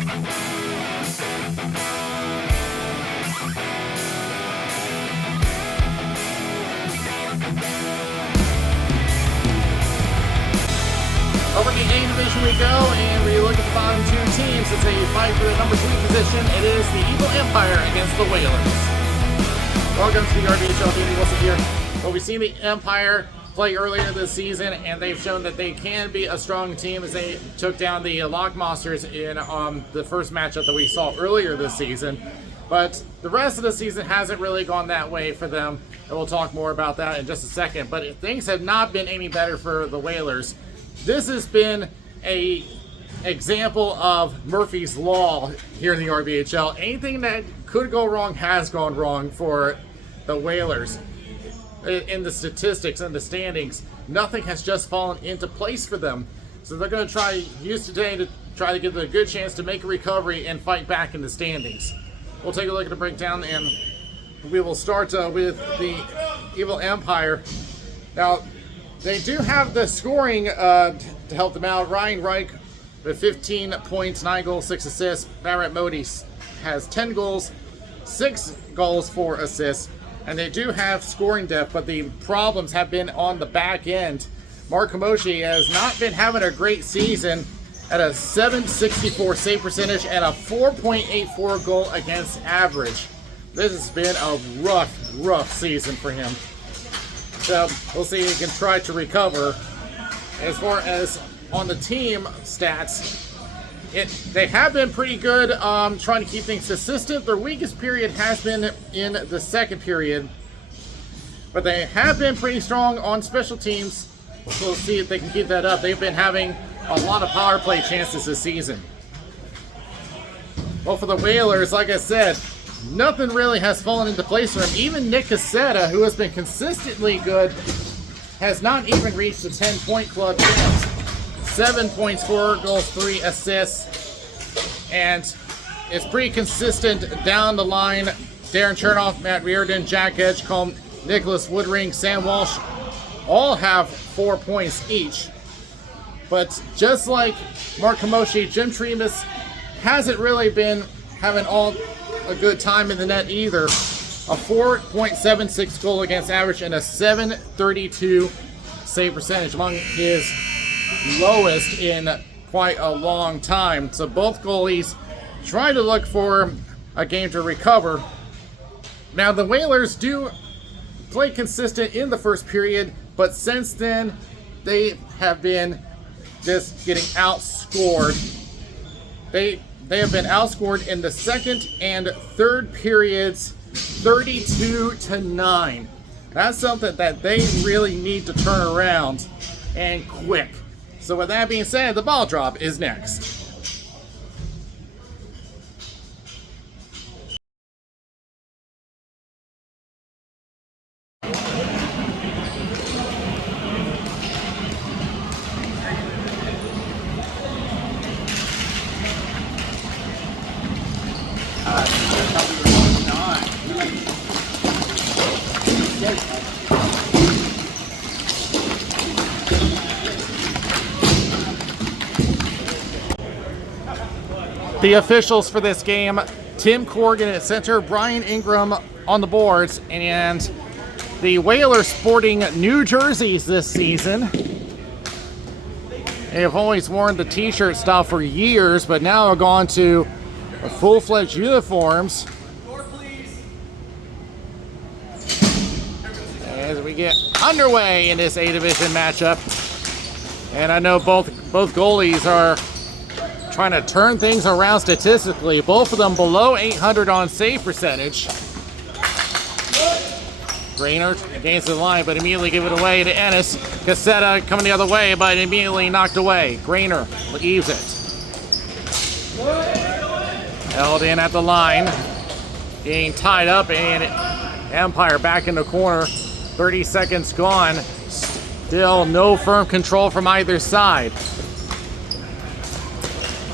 Over the A division we go, and we look at the bottom two teams. It's a fight for the number 3 position. It is the Evil Empire against the Whalers. Welcome to the RBHL. Danny Wilson here. Well, we've seen the Empire play earlier this season, and they've shown that they can be a strong team as they took down the Lock Monsters in the first matchup that we saw earlier this season. But the rest of the season hasn't really gone that way for them, and we'll talk more about that in just a second. But things have not been any better for the Whalers. This has been a example of Murphy's Law here in the RBHL. Anything that could go wrong has gone wrong for the Whalers. In the statistics and the standings, nothing has just fallen into place for them. So they're going to use today to try to give them a good chance to make a recovery and fight back in the standings. We'll take a look at the breakdown, and we will start with the Evil Empire. Now, they do have the scoring to help them out. Ryan Reich with 15 points, 9 goals, 6 assists. Barrett Modi has 10 goals, 6 goals, 4 assists. And they do have scoring depth, but the problems have been on the back end. Mark Kamoshi has not been having a great season at a .764 save percentage and a 4.84 goal against average. This has been a rough season for him. So we'll see if he can try to recover. As far as on the team stats, they have been pretty good trying to keep things consistent. Their weakest period has been in the second period, but they have been pretty strong on special teams. We'll see if they can keep that up. They've been having a lot of power play chances this season. Well, for the Whalers, like I said, nothing really has fallen into place for him. Even Nick Cassetta, who has been consistently good, has not even reached the 10-point club yet. 7 points, 4 goals, 3 assists, and it's pretty consistent down the line. Darren Chernoff, Matt Reardon, Jack Edgecombe, Nicholas Woodring, Sam Walsh all have 4 points each. But just like Mark Kamoshi, Jim Tremas hasn't really been having a good time in the net either. A 4.76 goal against average and a .732 save percentage, among his lowest in quite a long time. So both goalies trying to look for a game to recover. Now the Whalers do play consistent in the first period, but since then they have been just getting outscored. They have been outscored in the second and third periods 32-9. That's something that they really need to turn around, and quick. So with that being said, the ball drop is next. The officials for this game: Tim Corrigan at center, Brian Ingram on the boards, and the Whalers sporting new jerseys this season. They have always worn the t-shirt style for years, but now have gone to full-fledged uniforms. As we get underway in this A division matchup, and I know both goalies are trying to turn things around statistically. Both of them below 800 on save percentage. Grainer gains the line, but immediately give it away to Ennis. Cassetta coming the other way, but immediately knocked away. Grainer leaves it. Held in at the line. Getting tied up, and Empire back in the corner. 30 seconds gone. Still no firm control from either side.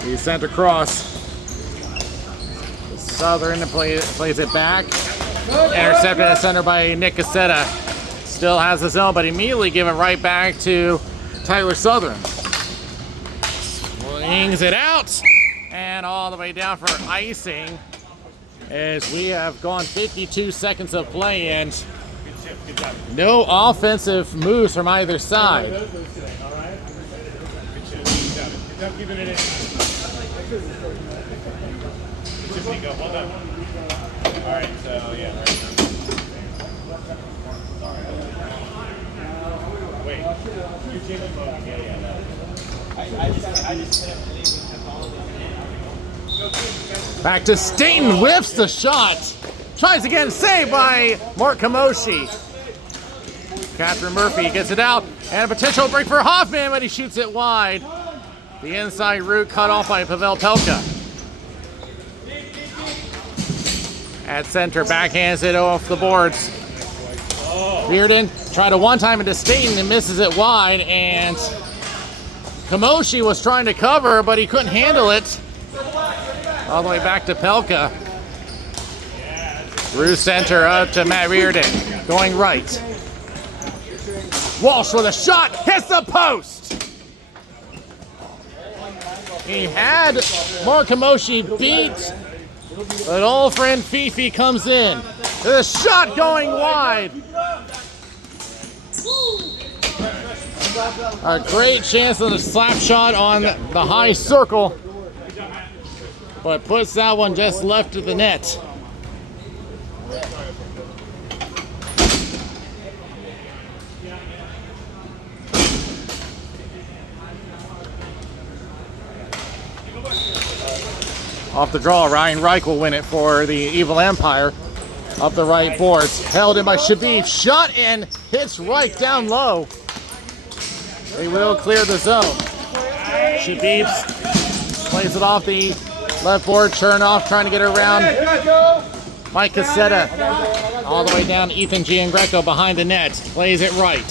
He's sent across. Southern plays it back. Intercepted at center by Nick Cassetta. Still has his own, but immediately give it right back to Tyler Southern. Swings it out. And all the way down for icing, as we have gone 52 seconds of play and no offensive moves from either side. Alright, so yeah. Wait, you change the mode. Yeah, no. I just couldn't believe we kept all of them. Back to Staten, whiffs the shot. Tries again, saved by Mark Kamoshi. Catherine Murphy gets it out, and a potential break for Hoffman, but he shoots it wide. The inside route cut off by Pavel Pelka. At center, backhands it off the boards. Reardon tried a one-time into Staten and misses it wide, and Kamoshi was trying to cover, but he couldn't handle it. All the way back to Pelka. Through center up to Matt Reardon, going right. Walsh with a shot, hits the post. He had Mark Kamoshi beat, but old friend Fifi comes in. The shot going wide. A great chance of a slap shot on the high circle, but puts that one just left of the net. Off the draw, Ryan Reich will win it for the Evil Empire. Up the right boards, held in by Shabib. Shot and hits Reich down low. They will clear the zone. Shabib plays it off the left board. Chernoff trying to get around Mike Cassetta. All the way down, Ethan Giangreco behind the net. Plays it right.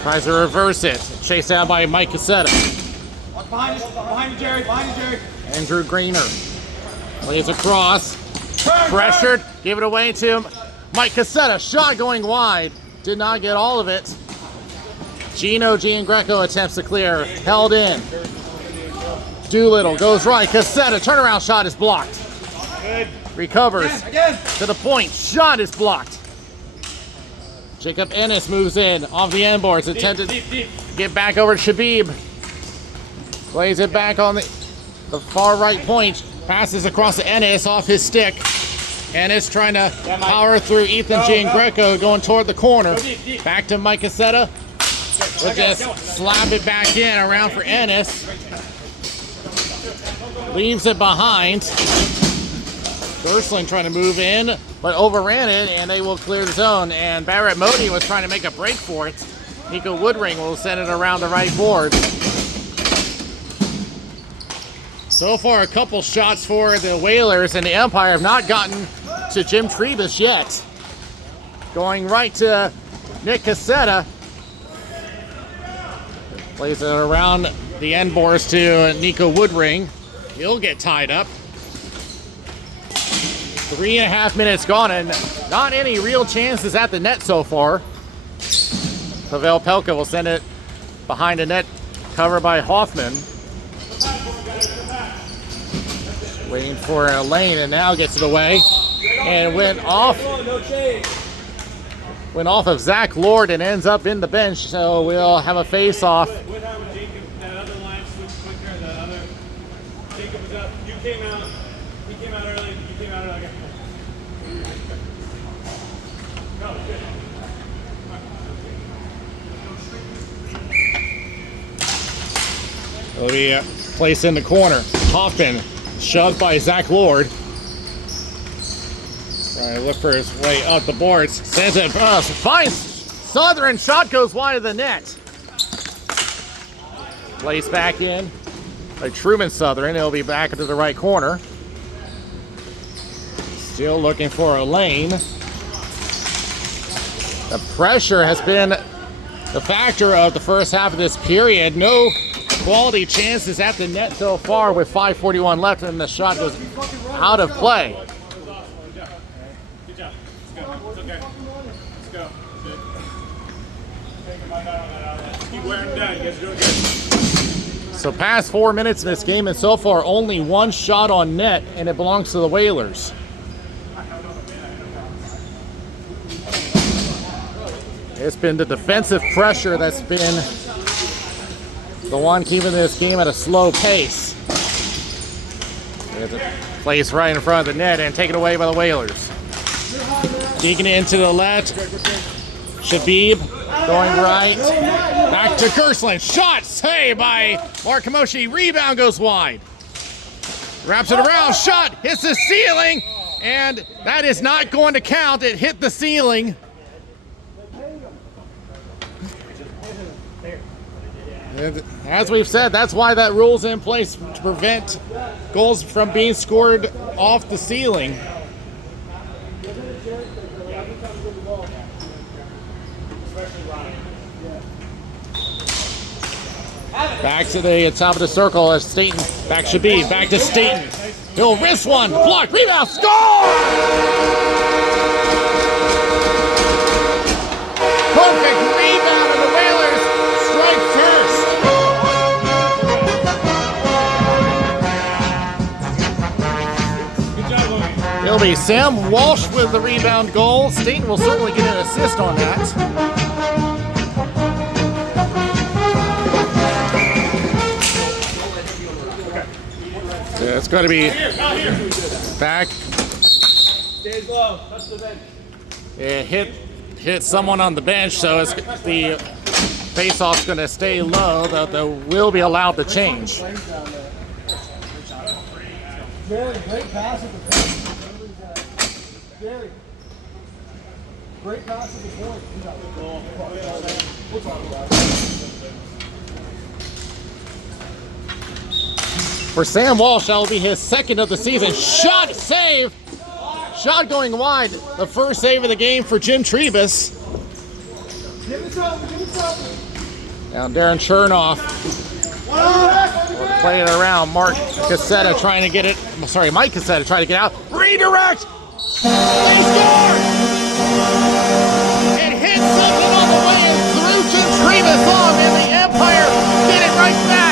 Tries to reverse it. Chased out by Mike Cassetta. Behind you, Jerry. Andrew Greener plays across, pressured, give it away to Mike Cassetta. Shot going wide, did not get all of it. Gino Giangreco attempts to clear, held in. Doolittle goes right, Cassetta, turnaround shot is blocked. Recovers to the point, shot is blocked. Jacob Ennis moves in, off the end boards, attempted to get back over to Shabib. Plays it back on the far right point, passes across to Ennis off his stick. Ennis trying to power through Ethan Giangreco going toward the corner. Back to Mike Cassetta. We'll just slap it back in around for Ennis. Leaves it behind. Gersling trying to move in, but overran it, and they will clear the zone. And Barrett Modi was trying to make a break for it. Nico Woodring will send it around the right board. So far, a couple shots for the Whalers, and the Empire have not gotten to Jim Trebus yet. Going right to Nick Cassetta. Plays it around the end boards to Nico Woodring. He'll get tied up. 3.5 minutes gone, and not any real chances at the net so far. Pavel Pelka will send it behind the net, covered by Hoffman. Waiting for a lane, and now gets it away. And went off of Zach Lord and ends up in the bench. So we'll have a face-off. What happened, Jacob? That other line switched quicker. The other Jacob was up. You came out. He came out early. You came out early. No, good. It'll be placed in the corner. Hoffman shoved by Zach Lord. Trying to look for his way up the boards. Sends it. Fine Southern shot goes wide of the net. Placed back in by Truman Southern. It'll be back into the right corner. Still looking for a lane. The pressure has been the factor of the first half of this period. No quality chances at the net so far with 5:41 left, and the shot goes out of play. Good job. Let's go. It's okay. Let's go. Keep wearing down. You guys are doing good. So past 4 minutes in this game, and so far only one shot on net, and it belongs to the Whalers. It's been the defensive pressure that's been the one keeping this game at a slow pace. There's a place right in front of the net and taken away by the Whalers. Digging into the left. Shabib going right. Back to Gersland. Shot saved by Mark Kamoshi. Rebound goes wide. Wraps it around. Shot hits the ceiling. And that is not going to count. It hit the ceiling. And as we've said, that's why that rule's in place to prevent goals from being scored off the ceiling. Back to the top of the circle as Staten. Back Shabib. Back to Staten. He'll wrist one. Block. Rebound. Score! Perfect rebound, and the Whalers strike first. Good job, Louie. It'll be Sam Walsh with the rebound goal. Staten will certainly get an assist on that. Yeah, it's going to be back. Stays low. Touch the bench. It hit someone on the bench, so it's, the face-off's going to stay low, though they will be allowed to change. Very great pass at the point. Very great pass at the point. We'll talk about it. For Sam Walsh, that will be his second of the season. Shot save! Shot going wide. The first save of the game for Jim Trebus. Give it something, give it something. Now Darren Chernoff will play it around. Mark Cassetta trying to get it. Sorry, Mike Cassetta trying to get out. Redirect! They score! It hit something on the way and threw Jim Trebus off, and the Empire get it right back.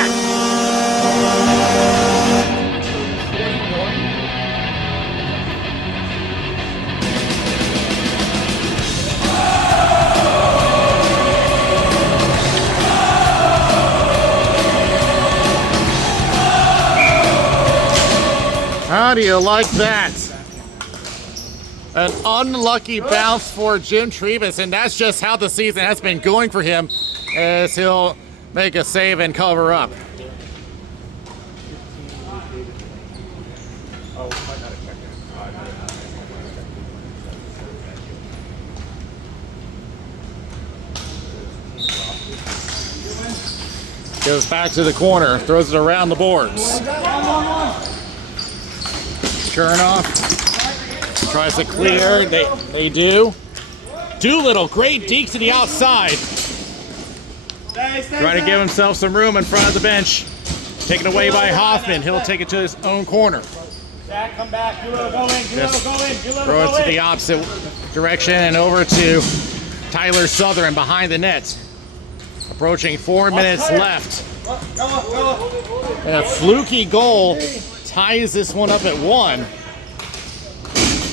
How do you like that? An unlucky bounce for Jim Trebus, and that's just how the season has been going for him, as he'll make a save and cover up. Goes back to the corner, throws it around the boards. Chernoff tries to clear. They do. Doolittle, great deke to the outside. Trying to give himself some room in front of the bench. Taken away by Hoffman. He'll take it to his own corner. Zach, come back. Doolittle, go in. Doolittle, go in. Doolittle, Throw go it in. to the opposite direction and over to Tyler Southern behind the net. Approaching 4 minutes left. And a fluky goal ties this one up at 1.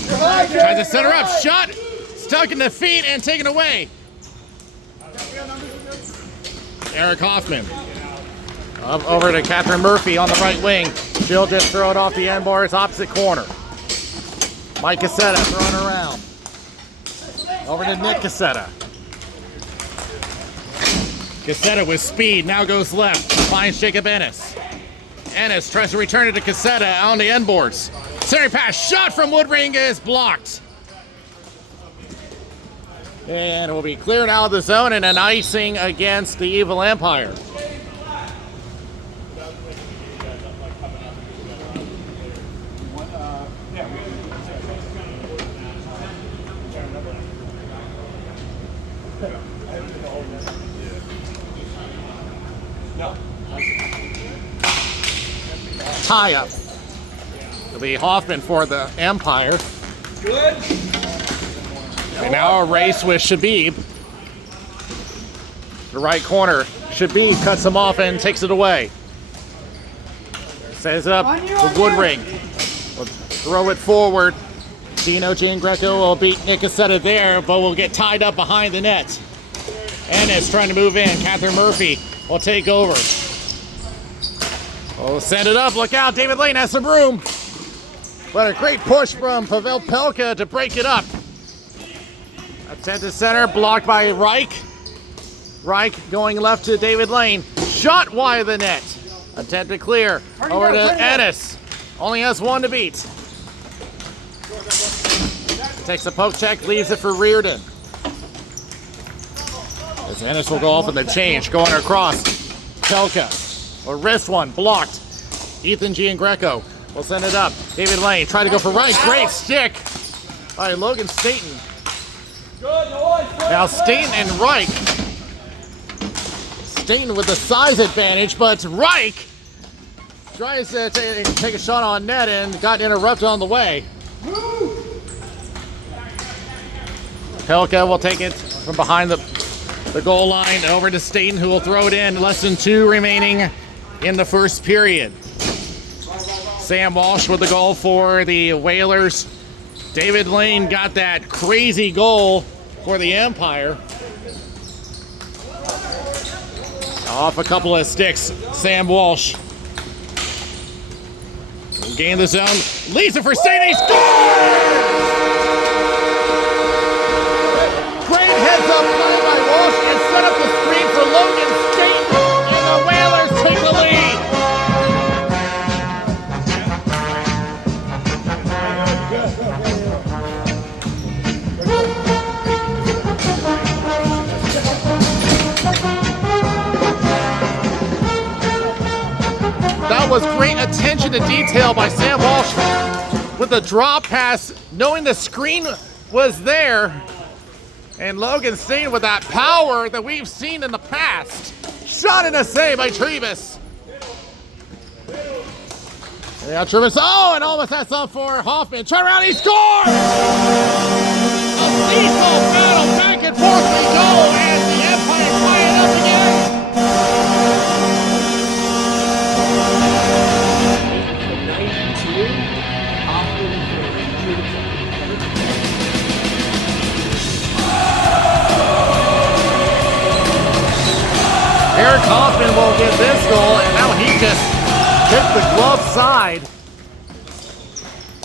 Tries to set her up. Shot stuck in the feet and taken away. Eric Hoffman. Up over to Catherine Murphy on the right wing. She'll just throw it off the end bars, opposite corner. Mike Cassetta throwing around. Over to Nick Cassetta. Cassetta with speed, now goes left, finds Jacob Ennis. Ennis tries to return it to Cassetta on the end boards. Center pass, shot from Woodring is blocked. And it will be cleared out of the zone and an icing against the Evil Empire. Tie up. It'll be Hoffman for the Empire. Good. And now a race with Shabib. The right corner. Shabib cuts him off and takes it away. Sends it up the wood ring. We'll throw it forward. Gino Giangreco will beat Nick Cassetta there, but will get tied up behind the net. Ennis trying to move in. Catherine Murphy will take over. Oh, send it up. Look out. David Lane has some room. But a great push from Pavel Pelka to break it up. Attempt to center, blocked by Reich. Reich going left to David Lane. Shot wide of the net. Attempt to clear. Over to Ennis. Only has one to beat. Takes a poke check, leaves it for Reardon. As Ennis will go off in the change, going across. Pelka. A wrist one, blocked. Ethan Giangreco will send it up. David Lane try to go for right. Great stick by Logan Staten. Now Staten and Reich. Staten with the size advantage, but Reich tries to take a shot on net and got interrupted on the way. Pelka will take it from behind the goal line over to Staten, who will throw it in. Less than 2 remaining in the first period. Sam Walsh with the goal for the Whalers. David Lane got that crazy goal for the Empire. Off a couple of sticks, Sam Walsh. Gain the zone, leaves it for Staten, he scores! Great heads-up play by Walsh and set up the screen for Logan Staten, and the Whalers take the lead. That was great attention to detail by Sam Walsh with the drop pass, knowing the screen was there. And Logan Staten with that power that we've seen in the past. Shot in a save by Trevis. Yeah, Trevis, oh, and almost has some for Hoffman. Turn around, he scores! A seesaw battle, back and forth we go as the Empire tie it up again. Eric Hoffman will get this goal, and now he just kicked the glove side.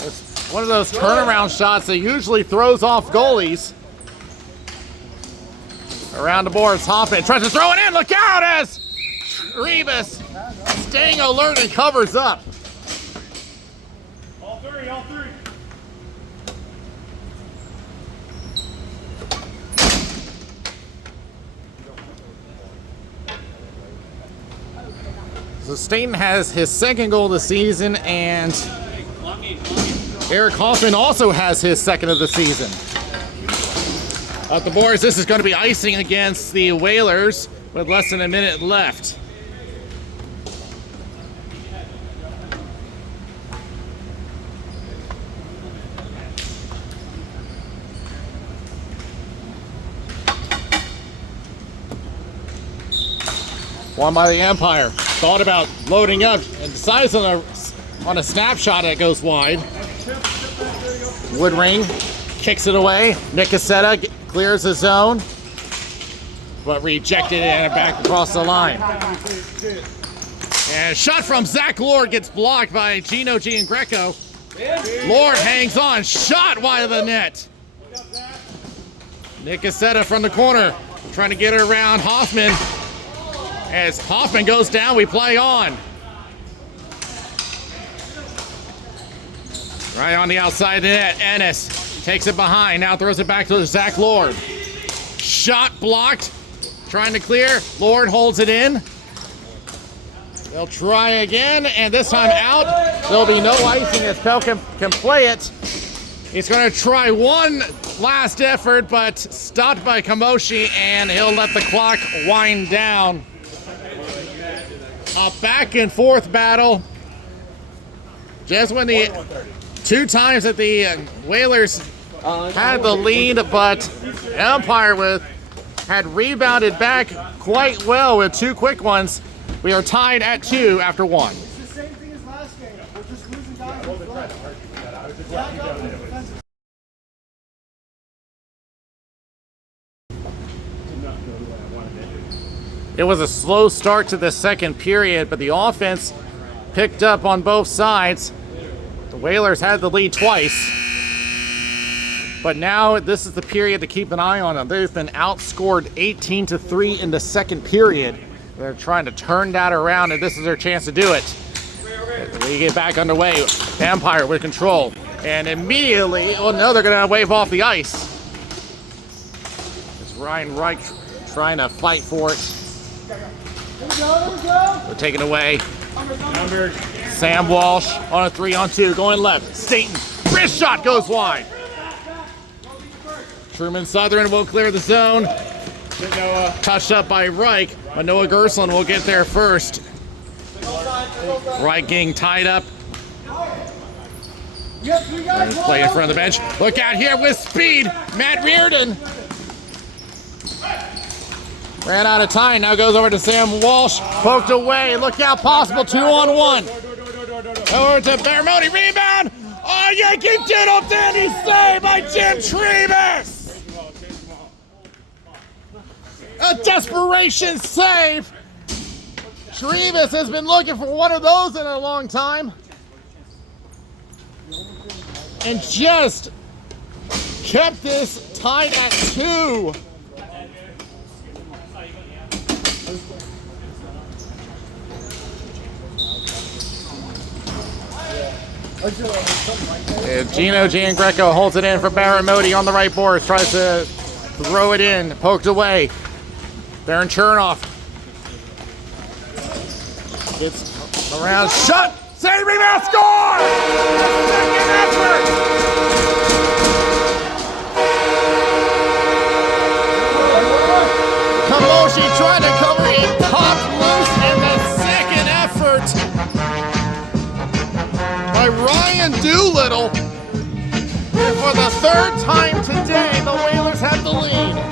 It's one of those turnaround shots that usually throws off goalies. Around the boards, Hoffman tries to throw it in. Look out as Rebus staying alert and covers up. All three, all three. So Staten has his second goal of the season, and Eric Hoffman also has his second of the season. At the boards, this is going to be icing against the Whalers with less than a minute left. Won by the Empire. Thought about loading up and decides on a snapshot that goes wide. Woodring kicks it away. Nick Cassetta clears the zone, but rejected and back across the line. And a shot from Zach Lord gets blocked by Gino Giangreco. Lord hangs on. Shot wide of the net. Nick Cassetta from the corner trying to get it around Hoffman. As Hoffman goes down, we play on. Right on the outside of the net, Ennis takes it behind, now throws it back to Zach Lord. Shot blocked, trying to clear, Lord holds it in. They'll try again, and this time out. There'll be no icing as Pelka can play it. He's gonna try one last effort, but stopped by Kamoshi, and he'll let the clock wind down. A back and forth battle. Just when the 2 times that the Whalers had the lead, but Empire had rebounded back quite well with 2 quick ones. We are tied at 2 after 1. It's the same thing as last just losing guys. I wasn't trying to argue with that. I was just letting you know that it was. Did not go the way I wanted it. It was a slow start to the second period, but the offense picked up on both sides. The Whalers had the lead twice. But now this is the period to keep an eye on them. They've been outscored 18-3 in the second period. They're trying to turn that around, and this is their chance to do it. We get back underway. Empire with control. And immediately, oh no, they're going to wave off the ice. It's Ryan Reich trying to fight for it. They're taken away. Sam Walsh on a 3-on-2, going left. Staten, wrist shot goes wide. Truman Southern will clear the zone. Touched up by Reich. Manoa Gerstlin will get there first. Reich getting tied up. Play in front of the bench. Look out here with speed. Matt Reardon. Ran out of time. Now goes over to Sam Walsh. Poked away. Look out, possible 2-on-1. Over to Baramoni. Rebound. Oh, Yankee Diddle Dandy save by Jim Trevis. A desperation save. Trevis has been looking for one of those in a long time. And just kept this tied at 2. Gino Giangreco holds it in for Baramoti on the right boards. Tries to throw it in. Poked away. Baron Chernoff gets around. Shot! Save, rebound, score! Second effort! Kamoshi trying to cover it. Popped loose in the second effort by Ryan Doolittle. And for the third time today, the Whalers have the lead.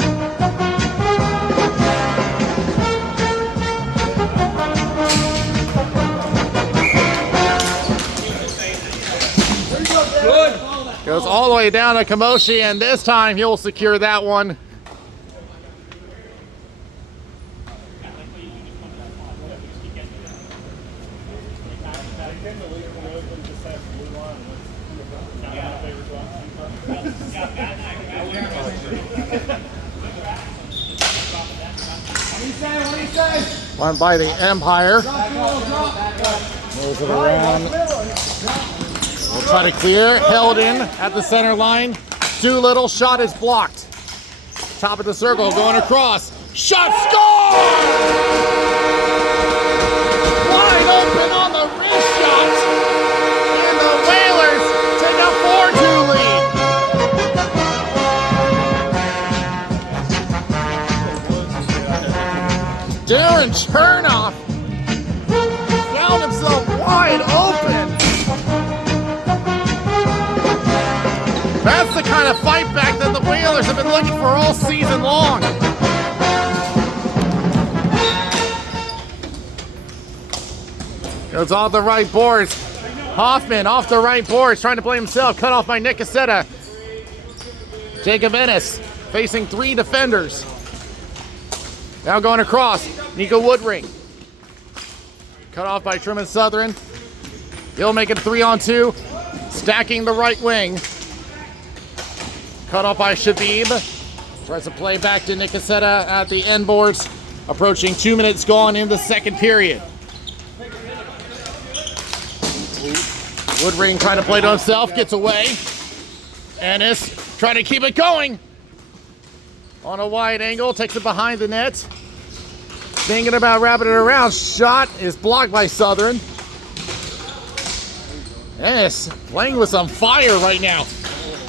Goes all the way down to Kamoshi, and this time he'll secure that one. One by the Empire. Moves it around. We'll try to clear. Held in at the center line. Doolittle shot is blocked. Top of the circle going across. Shot score! Wide open on the wrist shot. And the Whalers take a 4-2 lead. Darren Chernoff found himself wide open. That's the kind of fight back that the Whalers have been looking for all season long. Goes off the right boards. Hoffman off the right boards, trying to play himself. Cut off by Nick Cassetta. Jacob Ennis facing 3 defenders. Now going across. Nico Woodring. Cut off by Truman Southern. He'll make it 3-on-2. Stacking the right wing. Cut off by Shabib. Tries to play back to Nick Cassetta at the end boards. Approaching 2 minutes gone in the second period. Woodring trying to play to himself. Gets away. Ennis trying to keep it going. On a wide angle. Takes it behind the net. Thinking about wrapping it around. Shot is blocked by Southern. Ennis playing with some fire right now.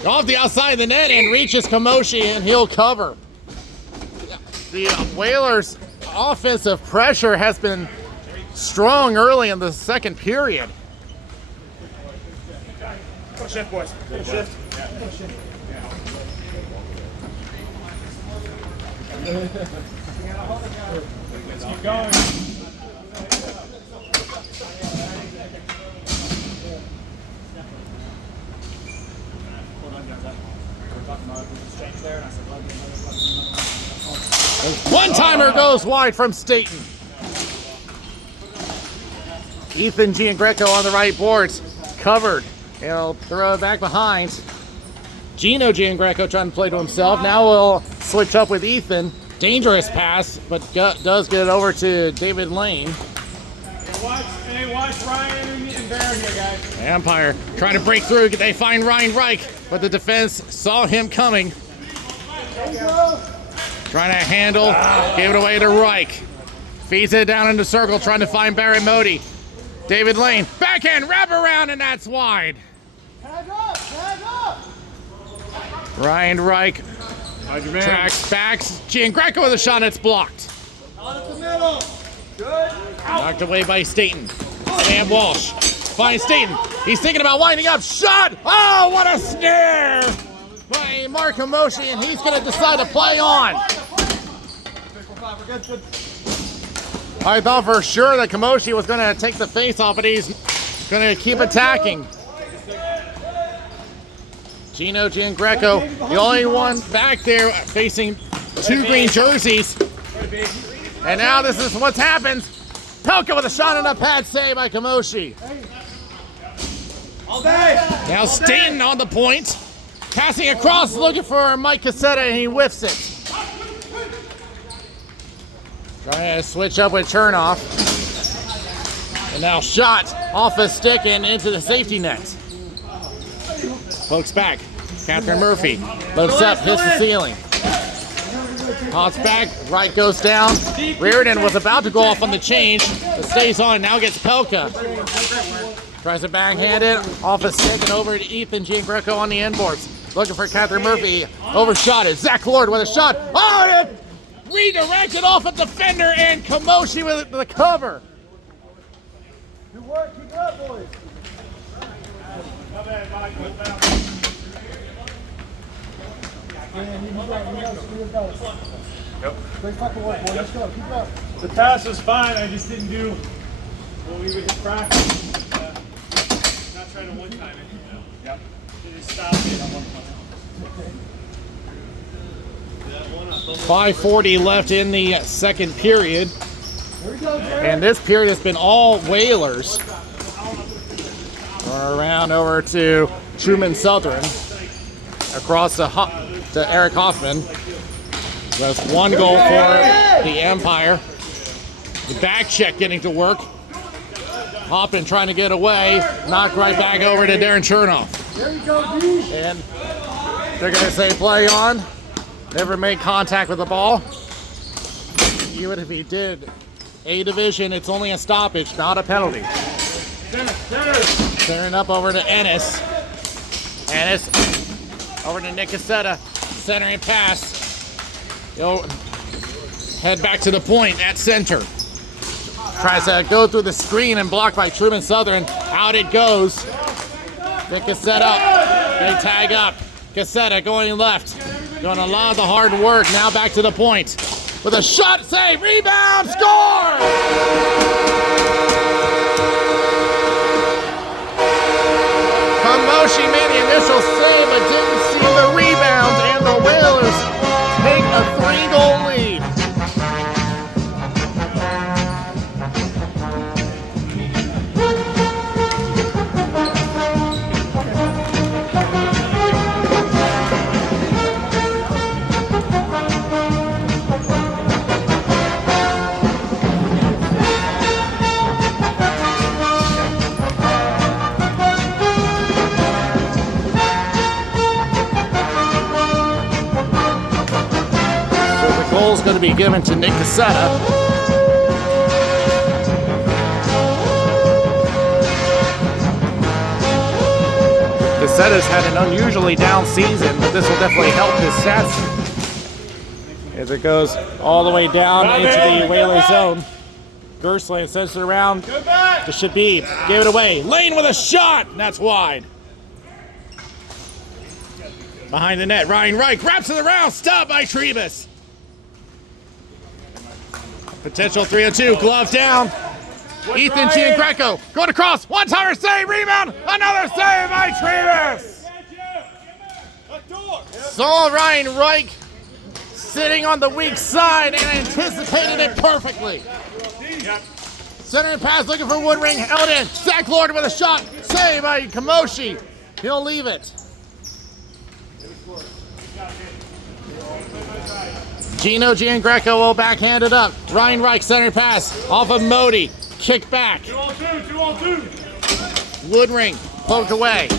Off the outside of the net and reaches Kamoshi, and he'll cover. The Whalers' offensive pressure has been strong early in the second period. Good shift, boys. Good shift. Let's keep going. One-timer goes wide from Staten. Ethan Giangreco on the right boards. Covered. He'll throw it back behind. Gino Giangreco trying to play to himself. Now we'll switch up with Ethan. Dangerous pass, but does get it over to David Lane. Watch Ryan and Baron here, guys. Empire trying to break through. They find Ryan Reich, but the defense saw him coming. Trying to handle, gave it away to Reich. Feeds it down in the circle, trying to find Barry Modi. David Lane, backhand, wrap around, and that's wide. Tag up, tag up. Ryan Reich tracks back. Giangreco with a shot, it's blocked. Out of the middle. Good. Knocked away by Staten. Sam Walsh finds Staten. He's thinking about winding up. Shot! Oh, what a snare by Mark Hamoshi, and he's going to decide to play on. I thought for sure that Kamoshi was going to take the face off, but he's going to keep attacking. Gino Giangreco, the only one back there facing two green jerseys. And now this is what happens. Pelka with a shot and a pad save by Kamoshi. All day. Now Staten on the point. Passing across, looking for Mike Cassetta, and he whiffs it. Trying to switch up with Chernoff. And now shot off a stick and into the safety net. Pokes back. Catherine Murphy lifts up, hits the ceiling. Hops back, right goes down. Reardon was about to go off on the change, but stays on, now gets Pelka. Tries to backhand it, off a stick and over to Ethan Giangreco on the inboards. Looking for Catherine Murphy, overshot it. Zach Lord with a shot. Oh, it redirected off a defender and Kamoshi with the cover. Good work, keep it up, boys. Yep. Great fucking work, boy. Let's go. Keep it up. The pass was fine. I just didn't do what we would practice. Not trying to one-time it. You know? Yep. Just stop it on one point. 5:40 left in the second period. And this period has been all Whalers. We're around over to Truman Southern. Across to Eric Hoffman. That's one goal for the Empire. The back check getting to work. Hoffman trying to get away. Knocked right back over to Darren Chernoff. And they're going to say play on. Never made contact with the ball. Even if he did A division, it's only a stoppage, not a penalty. Clearing up over to Ennis. Ennis over to Nick Cassetta. Centering pass. He'll head back to the point at center. Tries to go through the screen and blocked by Truman Southern. Out it goes. Nick Cassetta. They tag up. Cassetta going left. Doing a lot of the hard work. Now back to the point. With a shot, save, rebound, score! Kamoshi made the initial save, but didn't see the rebound, and the Whalers take a 3-goal lead. Goal's going to be given to Nick Cassetta. Cassetta's had an unusually down season, but this will definitely help his stats as it goes all the way down into the Whaler zone. Gersland sends it around to Shabib. Gave it away. Lane with a shot, and that's wide. Behind the net, Ryan Reich wraps it around, stopped by Trebus. Potential 3-2, glove down. Ethan Giangreco going across, one-timer save, rebound, another save by Trebus. Saw Ryan Reich sitting on the weak side and anticipated it perfectly. Center pass looking for Woodring, held in. Zach Lord with a shot, saved by Kamoshi. He'll leave it. Gino Giangreco will backhand it up. Ryan Reich center pass off of Modi. Kick back. 2 on 2. Woodring poked away.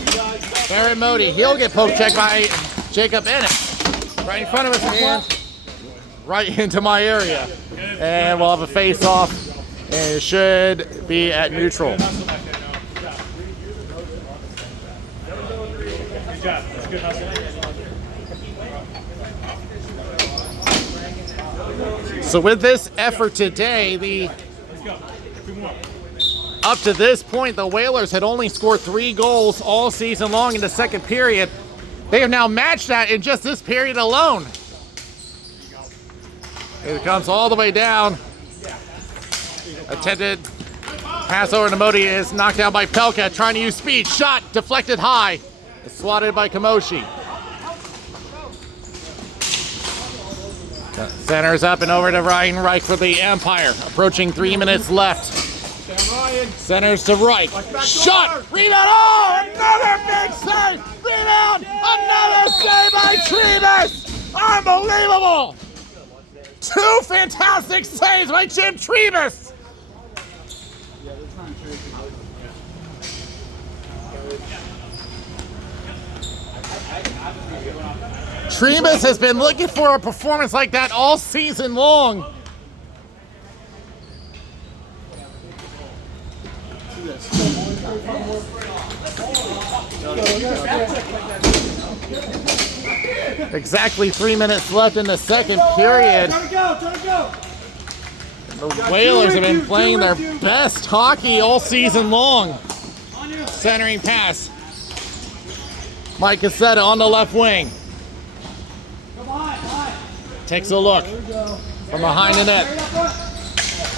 Barrett Modi, he'll get poke checked by Jacob Ennis. Right in front of his hand, right into my area. And we'll have a face off, and it should be at neutral. Good job. That's good hustle. So with this effort today, Let's go. 2 more. up to this point, the Whalers had only scored 3 goals all season long in the second period. They have now matched that in just this period alone. It comes all the way down. Attempted pass over to Modi is knocked down by Pelka, trying to use speed. Shot deflected high. It's swatted by Kamoshi. Centers up and over to Ryan Reich for the Empire. Approaching 3 minutes left. Centers to Reich. Shot! Rebound! Oh! Another big save! Rebound! Another save by Trebus! Unbelievable! 2 fantastic saves by Jim Trebus! Trebus has been looking for a performance like that all season long. Exactly 3 minutes left in the second period. The Whalers have been playing their best hockey all season long. Centering pass. Mike Cassetta on the left wing. Takes a look from behind the net.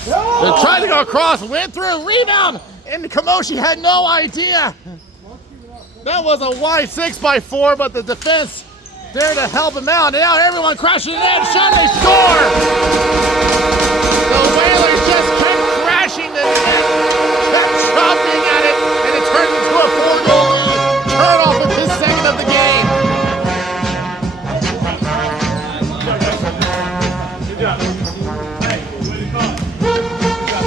They're trying to go across, went through, rebound, and Kamoshi had no idea. That was a wide 6x4, but the defense there to help him out. And now everyone crashing in, shot, they score! The Whalers just kept crashing the net, kept chopping at it, and it turned into a 4-goal lead. Turn off with his second of the game. Good job. Hey, what do you call it? Good job.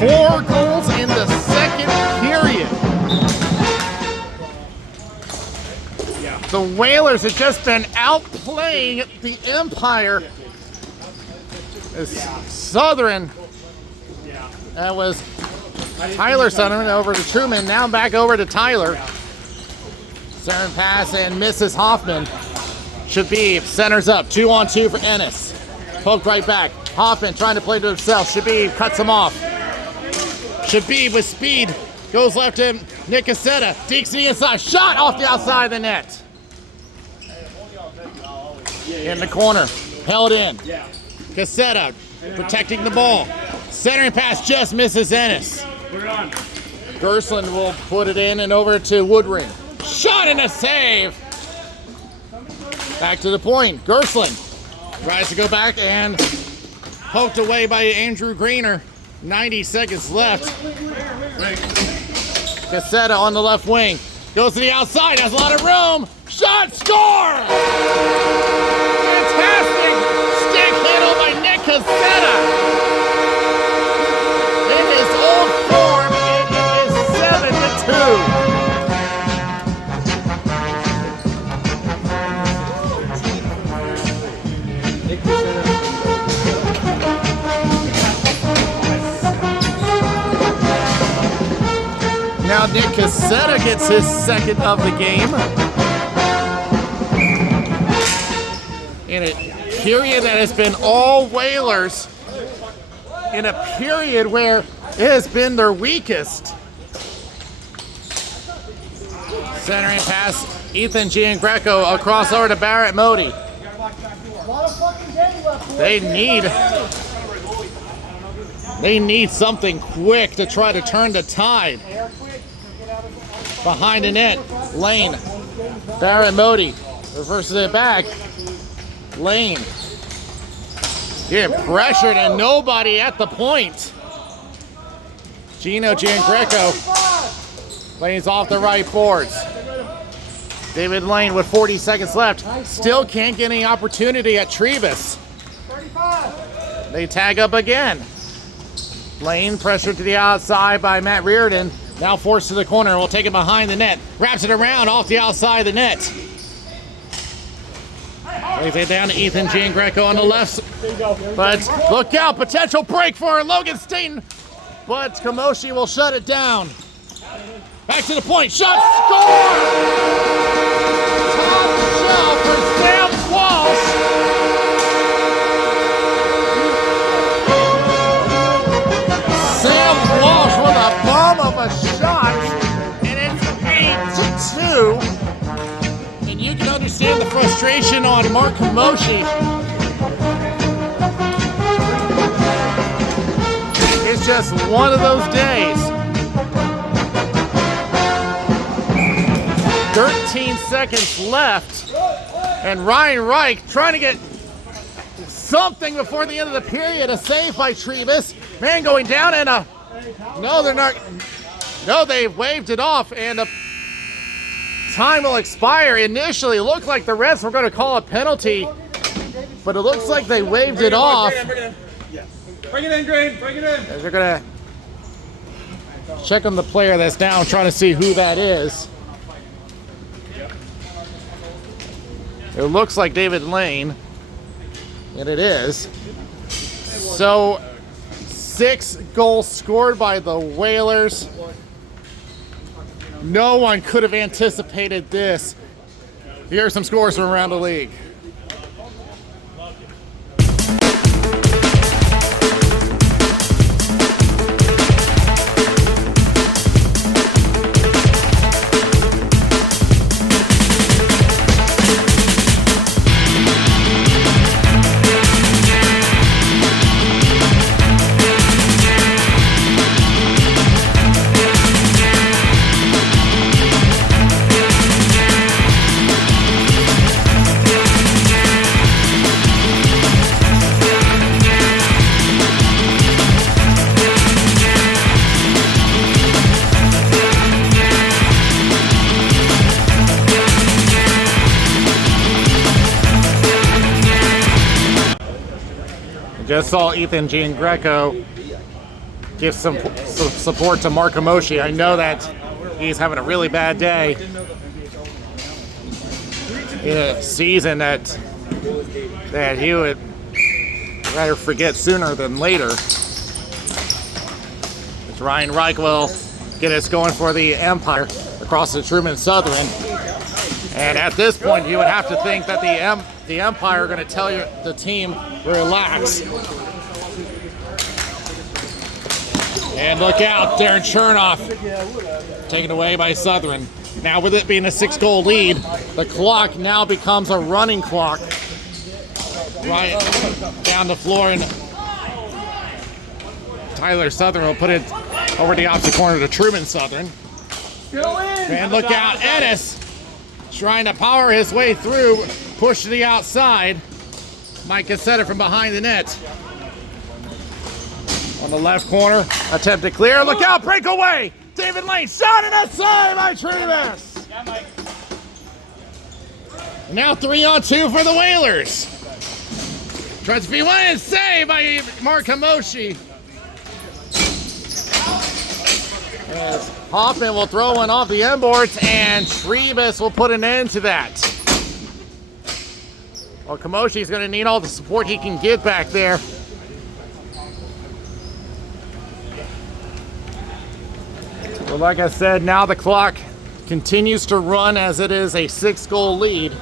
4 goals in the second period. The Whalers have just been outplaying the Empire. As Southern, that was Tyler Southern over to Truman, now back over to Tyler. Center pass and misses Hoffman. Shabib centers up, 2-on-2 for Ennis. Poked right back. Hoffman trying to play to himself. Shabib cuts him off. Shabib with speed goes left to Nick Cassetta. Dekes to the inside. Shot off the outside of the net. In the corner. Held in. Cassetta protecting the ball. Centering pass just misses Ennis. Put it on. Gersland will put it in and over to Woodring. Shot and a save. Back to the point. Gersland tries to go back and poked away by Andrew Greener. 90 seconds left. Cassetta on the left wing. Goes to the outside, has a lot of room. Shot, score! Fantastic stick handle by Nick Cassetta. In his old form, it is 7-2. Now Nick Cassetta gets his second of the game. In a period that has been all Whalers, in a period where it has been their weakest. Centering pass, Ethan Giangreco across over to Barrett Modi. They need something quick to try to turn the tide. Behind the net, Lane. Barrett Modi reverses it back. Lane. Getting pressured and nobody at the point. Gino Giangreco. Lane's off the right boards. David Lane with 40 seconds left. Still can't get any opportunity at Trevis. They tag up again. Lane pressured to the outside by Matt Reardon. Now forced to the corner. Will take it behind the net. Wraps it around off the outside of the net. Lays it down to Ethan Giangreco on the left. But look out. Potential break for Logan Staten. But Kamoshi will shut it down. Back to the point. Shot. Score! Top shelf for Sam Walsh. Sam Walsh with a bomb of a shot, and it's 8-2. And you can understand the frustration on Mark Kamoshi. It's just one of those days. 13 seconds left, and Ryan Reich trying to get something before the end of the period. A save by Trevis. Man going down, and no, they're not. No, they've waved it off, and a time will expire. Initially, it looked like the refs were going to call a penalty, but it looks like they waved it off. Bring it in, Green. Bring it in. They're going to check on the player that's down, trying to see who that is. It looks like David Lane, and it is. So, 6 goals scored by the Whalers. No one could have anticipated this. Here are some scores from around the league. Just saw Ethan Giangreco give some support to Mark Kamoshi. I know that he's having a really bad day in a season that he would rather forget sooner than later. As Ryan Reich will get us going for the Empire across the Truman Southern. And at this point, you would have to think that the Empire are going to tell the team, relax. And look out, Darren Chernoff taken away by Southern. Now with it being a 6-goal lead, the clock now becomes a running clock. Right down the floor, and Tyler Southern will put it over the opposite corner to Truman Southern. And look out, Ennis trying to power his way through, push to the outside. Mike Cassetta from behind the net. On the left corner, attempt to clear. Look out, breakaway! David Lane, shot and a save by Trevis! Yeah, Mike. Now 3-on-2 for the Whalers. Tries to be one and save by Mark Kamoshi. As Hoffman will throw one off the end boards, and Trevis will put an end to that. Well, Kamoshi's going to need all the support he can get back there. Well, like I said, now the clock continues to run as it is a 6-goal lead.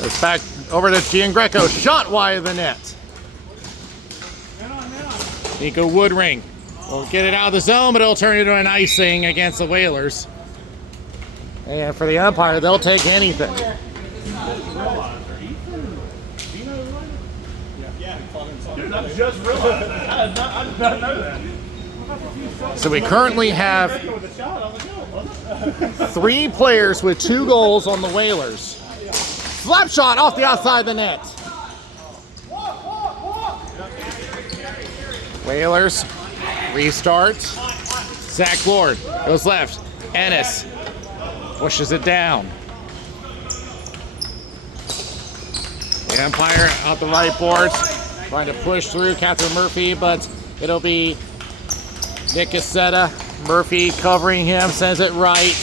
It's back over to Giangreco, shot wide of the net. Nico Woodring will get it out of the zone, but it'll turn into an icing against the Whalers. And for the umpire, they'll take anything. Dude, I just realized that. I did not know that. So we currently have 3 players with 2 goals on the Whalers. Slap shot off the outside of the net. Whalers restart. Zach Lord goes left. Ennis pushes it down. The umpire out the right boards, trying to push through Catherine Murphy, but it'll be Nick Cassetta. Murphy covering him, sends it right.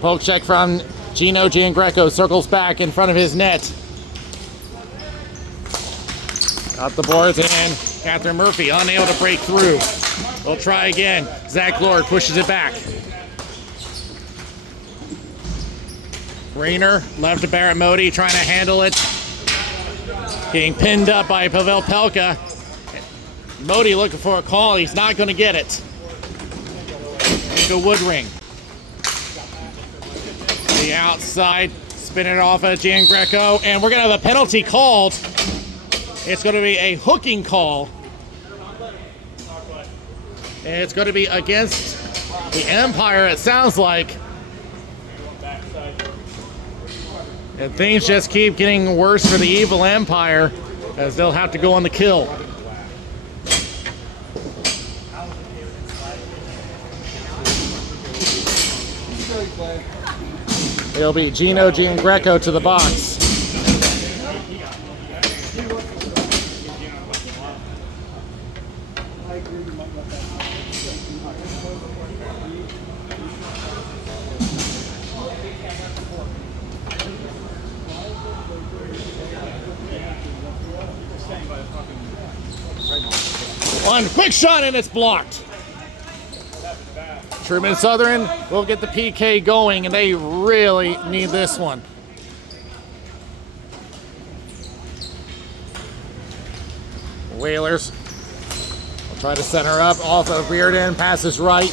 Poke check from Gino Giangreco, circles back in front of his net. Got the boards in. Catherine Murphy unable to break through. We'll try again. Zach Lord pushes it back. Rayner left to Barrett Modi, trying to handle it. Getting pinned up by Pavel Pelka. Modi looking for a call. He's not going to get it. Nico Woodring. The outside, spin it off of Giangreco, and we're going to have a penalty called. It's going to be a hooking call. And it's going to be against the Empire, it sounds like. And things just keep getting worse for the Evil Empire, as they'll have to go on the kill. It'll be Gino Giangreco to the box. One quick shot and it's blocked. Truman Southern will get the PK going, and they really need this one. Whalers will try to center up off of Reardon, passes right.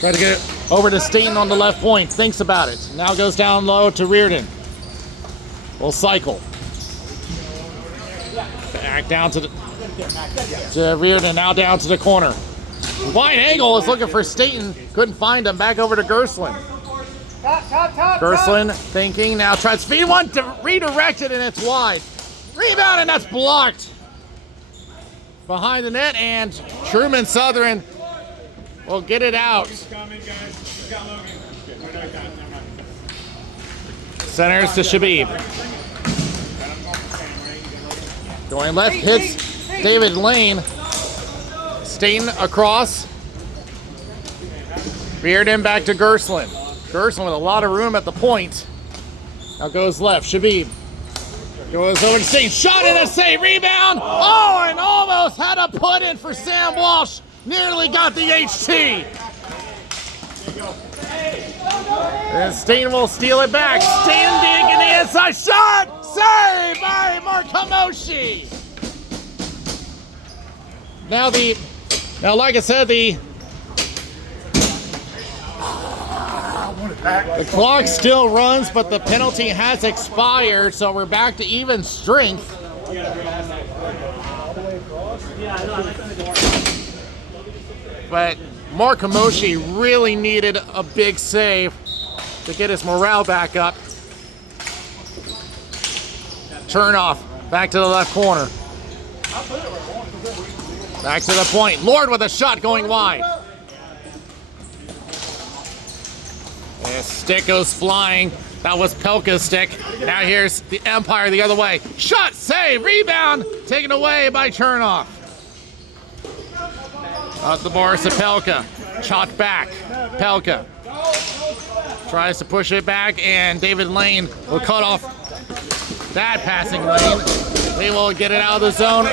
Try to get it over to Staten on the left point, thinks about it. Now goes down low to Reardon. We'll cycle. Back down to Reardon, now down to the corner. Wide angle is looking for Staten. Couldn't find him. Back over to Gerslin. Gerslin thinking. Now tries speed one to redirect it, and it's wide. Rebound, and that's blocked. Behind the net, and Truman Southern will get it out. Centers to Shabib. Going left, hits David Lane. Staten across. Reardon back to Gerslin. Gerslin with a lot of room at the point. Now goes left. Shabib goes over to Staten. Shot in a save. Rebound. Oh, and almost had a put in for Sam Walsh. Nearly got the HT. And Staten will steal it back. Standing in the inside. Shot. Save by Mark Hamoshi. Now, like I said, the clock still runs, but the penalty has expired, so we're back to even strength. But Mark Hamoshi really needed a big save to get his morale back up. Turn off, back to the left corner. Back to the point. Lord with a shot going wide. The stick goes flying. That was Pelka's stick. Now here's the Empire the other way. Shot, save, rebound, taken away by Chernoff. Out the Boris to Pelka. Shot back. Pelka tries to push it back, and David Lane will cut off that passing lane. They will get it out of the zone.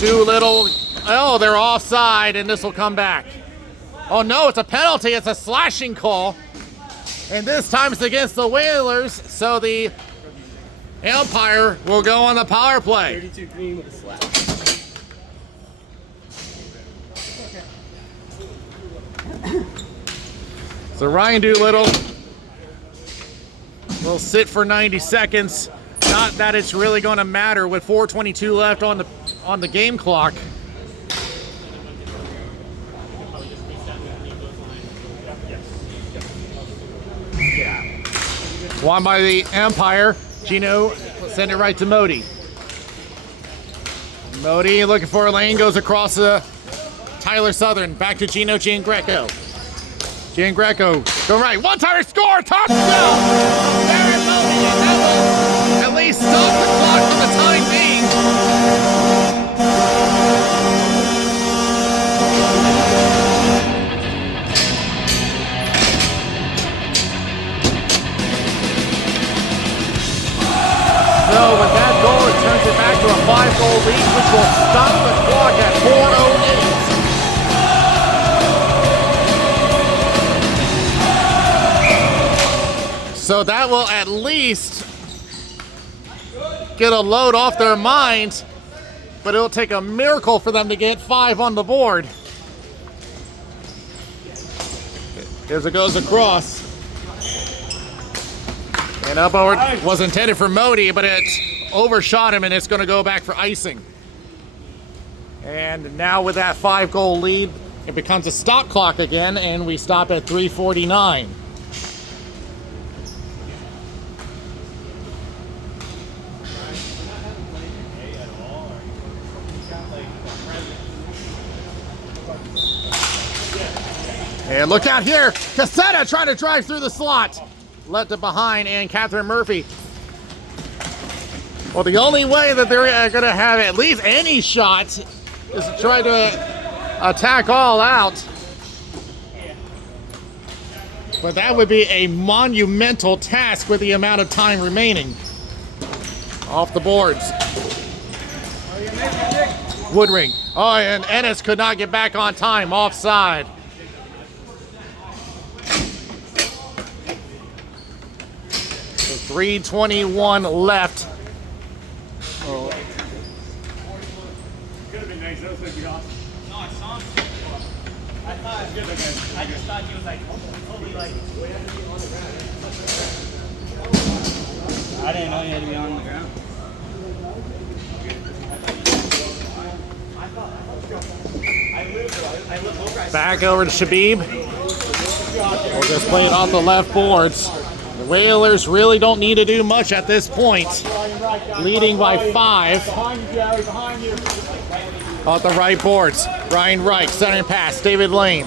Doolittle. Oh, they're offside, and this will come back. Oh no, it's a penalty. It's a slashing call. And this time it's against the Whalers, so the Empire will go on the power play. 32 green with a slap. So Ryan Doolittle will sit for 90 seconds. Not that it's really going to matter with 4:22 left on the game clock. Won by the Empire. Gino send it right to Modi. Modi looking for a lane, goes across the Tyler Southern. Back to Gino Giangreco. Giangreco, go right. One-timer score, touchdown! Barrett Modi, and that will at least stop the clock for the time being. So with that goal, it turns it back to a 5-goal lead, which will stop the clock at 4:08. So that will at least get a load off their minds, but it'll take a miracle for them to get 5 on the board. As it goes across. And up over, was intended for Modi, but it overshot him, and it's going to go back for icing. And now with that 5-goal lead, it becomes a stop clock again, and we stop at 3:49. And look out here, Cassetta trying to drive through the slot. Left it behind, and Catherine Murphy. Well, the only way that they're going to have at least any shot is to try to attack all out. But that would be a monumental task with the amount of time remaining. Off the boards. Woodring. Oh, and Ennis could not get back on time. Offside. So 3:21 left. Oh. Could have been nice. That was going to be awesome. No, I saw him. I thought it was good. I just thought he was like totally like. I didn't know he had to be on the ground. Back over to Shabib. We'll just play it off the left boards. The Whalers really don't need to do much at this point. Leading by 5. Off the right boards. Ryan Reich, center pass. David Lane.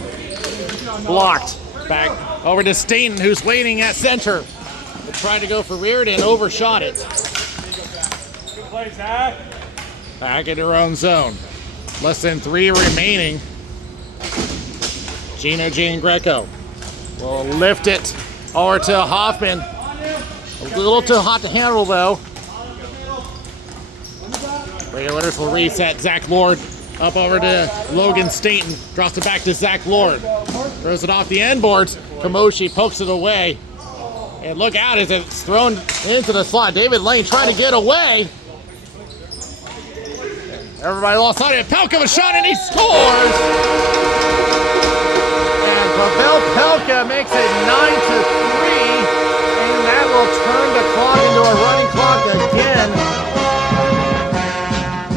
Blocked. Back over to Staten, who's waiting at center. Tried to go for Reardon, overshot it. Good play, Zach. Back in their own zone. Less than 3 remaining. Gino Giangreco will lift it over to Hoffman. A little too hot to handle, though. Whalers will reset. Zach Lord up over to Logan Staten. Drops it back to Zach Lord. Throws it off the end boards. Kamoshi pokes it away. And look out as it's thrown into the slot. David Lane trying to get away. Everybody lost sight of it. Pelka with a shot and he scores! And Pavel Pelka makes it 9-3. And that will turn the clock into a running clock again.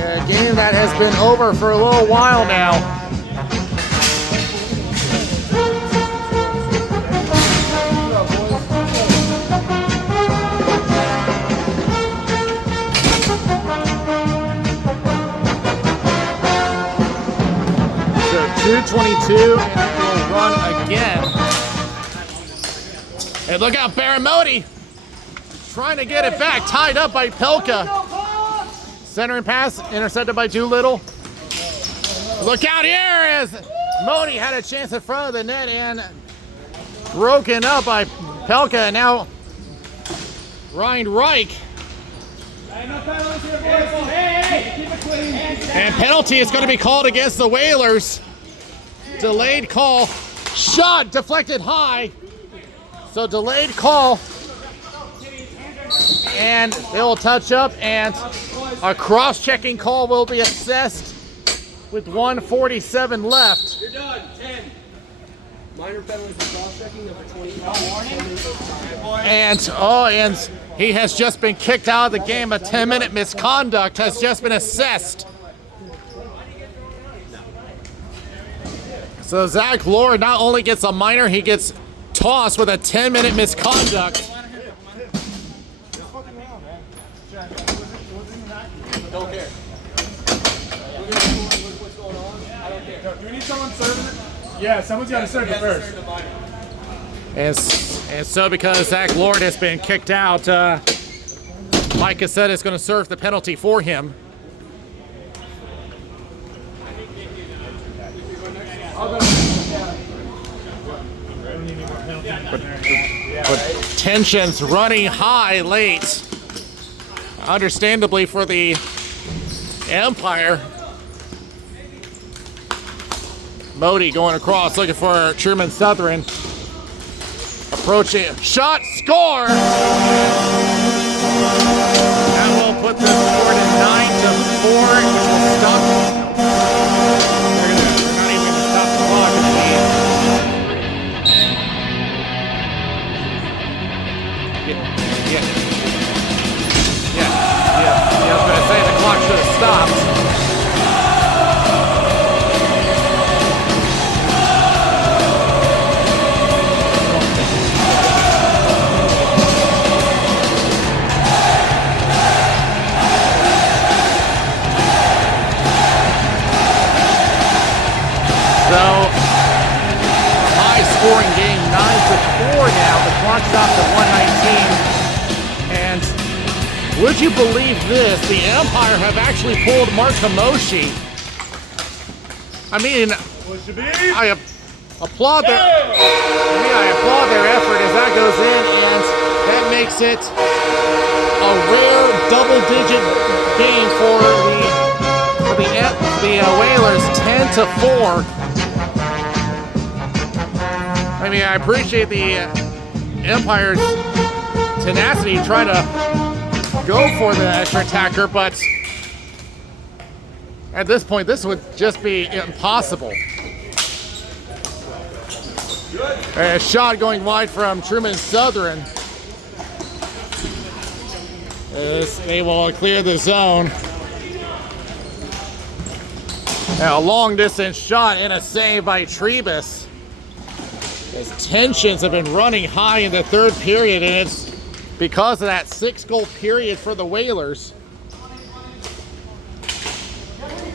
A game that has been over for a little while now. So 2:22, and it will run again. And look out, Baramoti trying to get it back, tied up by Pelka. Centering pass, intercepted by Doolittle. Look out here as Modi had a chance in front of the net and broken up by Pelka. And now Ryan Reich. And penalty is going to be called against the Whalers. Delayed call. Shot deflected high. So delayed call. And they will touch up, and a cross-checking call will be assessed with 1:47 left. You're done. 10. Minor penalties for cross-checking, number 25. And he has just been kicked out of the game. A 10-minute misconduct has just been assessed. So Zach Lord not only gets a minor, he gets tossed with a 10-minute misconduct. Don't care. What's going on? I don't care. Do we need someone serving it? Yeah, someone's got to serve it first. And so because Zach Lord has been kicked out, Mike Cassetta is going to serve the penalty for him. But tensions running high late. Understandably for the Empire. Modi going across, looking for Truman Southern. Approaching, shot, score! That will put the score to 9-4, which will stop. They're not even going to stop the clock. I was going to say the clock should have stopped. So, high-scoring game, 9-4 now. The clock stops at 1:19. And would you believe this? The Empire have actually pulled Mark Hamoshi. I mean, I applaud their effort as that goes in, and that makes it a rare double-digit game for the Whalers, 10-4. I mean, I appreciate the Empire's tenacity trying to go for the extra attacker, but at this point, this would just be impossible. A shot going wide from Truman Southern. As they will clear the zone. Now, a long distance shot and a save by Trebus. As tensions have been running high in the third period, and it's because of that 6-goal period for the Whalers.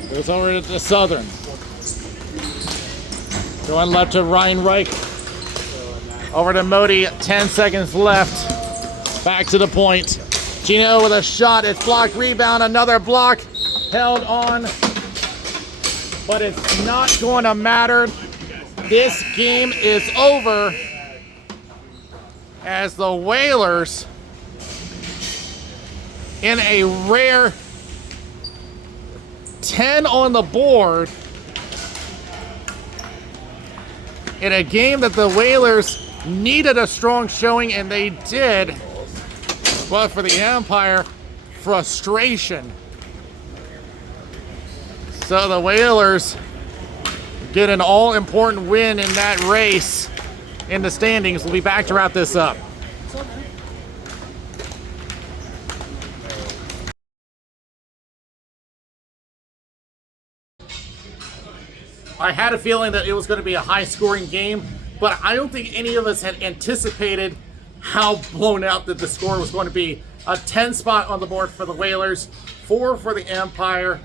Goes over to Southern. Going left to Ryan Reich. Over to Modi, 10 seconds left. Back to the point. Gino with a shot, it's blocked, rebound, another block. Held on, but it's not going to matter. This game is over as the Whalers, in a rare 10 on the board, in a game that the Whalers needed a strong showing, and they did, but for the Empire, frustration. So the Whalers get an all-important win in that race in the standings. We'll be back to wrap this up. I had a feeling that it was going to be a high-scoring game, but I don't think any of us had anticipated how blown out that the score was going to be. A 10 spot on the board for the Whalers, 4 for the Empire.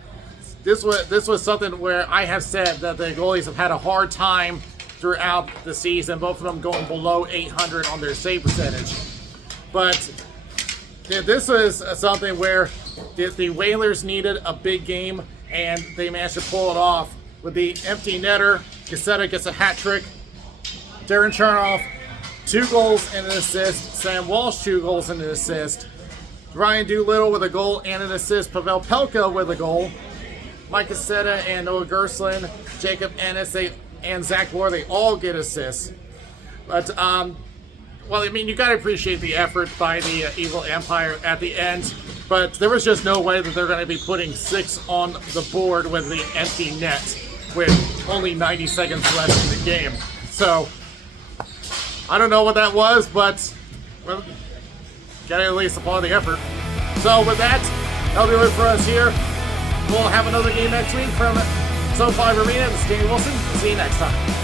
This was something where I have said that the goalies have had a hard time throughout the season, both of them going below 800 on their save percentage. But this was something where the Whalers needed a big game, and they managed to pull it off. With the empty netter, Cassetta gets a hat trick. Darren Chernoff, 2 goals and an assist. Sam Walsh, 2 goals and an assist. Ryan Doolittle with a goal and an assist. Pavel Pelka with a goal. Mike Cassetta and Noah Gerstlin, Jacob Ennis, and Zach Lord, they all get assists. But, well, I mean, you got to appreciate the effort by the Evil Empire at the end. But there was just no way that they're going to be putting 6 on the board with the empty net with only 90 seconds left in the game. So, I don't know what that was, but Well, gotta at least applaud the effort. So with that, that'll be it for us here. We'll have another game next week from Zone 5 Arena. This is Danny Wilson. See you next time.